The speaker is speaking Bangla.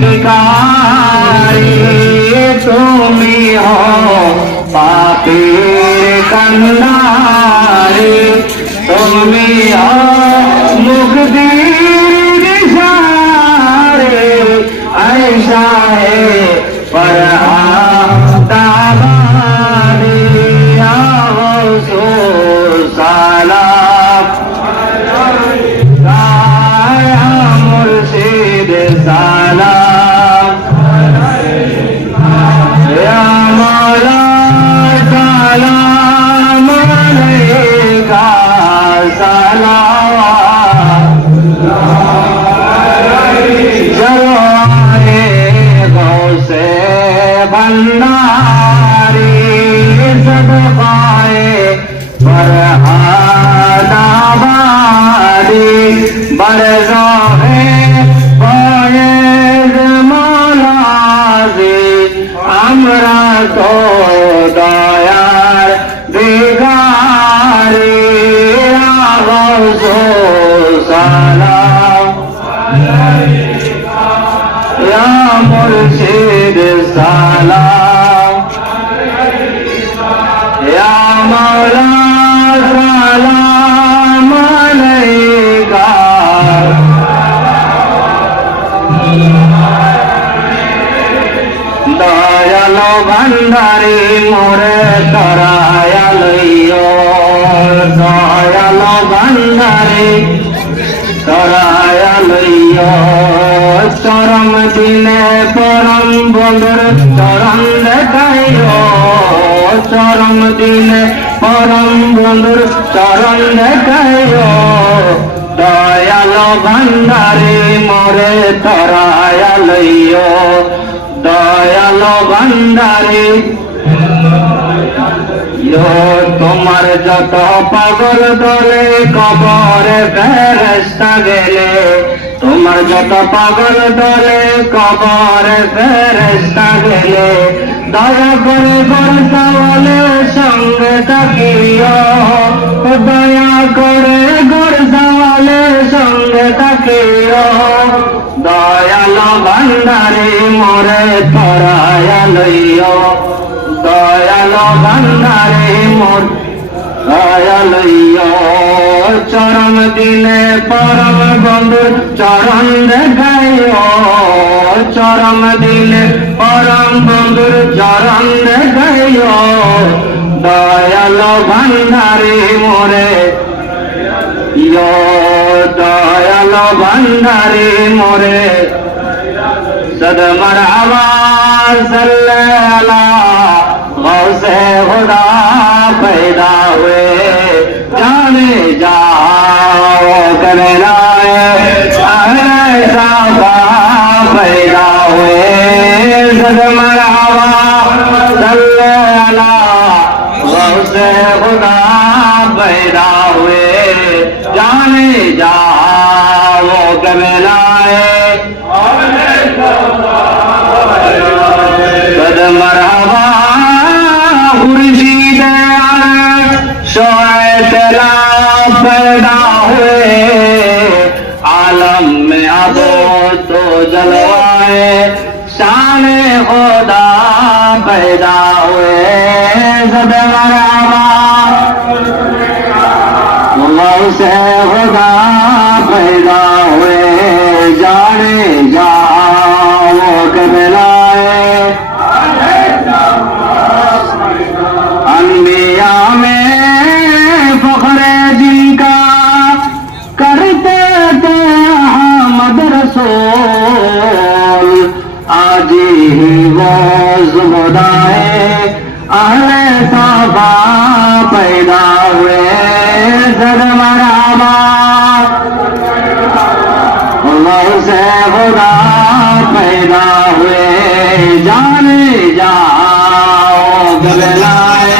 भिखारी তুমি হো পাপের কন্দারে তুমি হো মুখদির সারে ऐसा है पर दाबारे برزاهی باید منازی আমরা তো দয়ার দিগারি। সালাম। মুর্শিদ সালাম। ভান্ডারি মোরে তরায়ালইয় দয়ালো ভান্ডারি তরায়ালইয় চরম দিনে পরম বন্ধুর চরম দেখাইয় চরম দিনে পরম বন্ধুর চরণ দেখাইয় দয়ালো ভান্ডারি মোরে তরায়ালইয় দয়ালো ভান্ডারি। তোমার যত পাগল দলে কবরে ফেরস্তা গেলে, তোমার যত পাগল দলে কবরে ফেরস্তা গেলে, দয়া করে বলতা বলে সঙ্গে থাকিও, দয়া করে গরদাওয়ালে তরায়ালইয় দয়াল ভান্ডারে মোর। দয়ালইয় চরম দিনে পরম বন্ধুর চরণ দেখাইও। চরম দিনে পরম বন্ধুর চরণ দেখাইও। দয়াল ভান্ডারে মোরে। দয়াল ভান্ডারে মোরে। صدر مرحبا سلیلا غوث خدا پیدا ہوئے جانے جا خدا پیدا ہوئے سب مرحبا مغل سے خدا پیدا जुमुदाए अहले साबा पैदा हुए जगमराबा से खुदा पैदा हुए जाने जाओ गलाए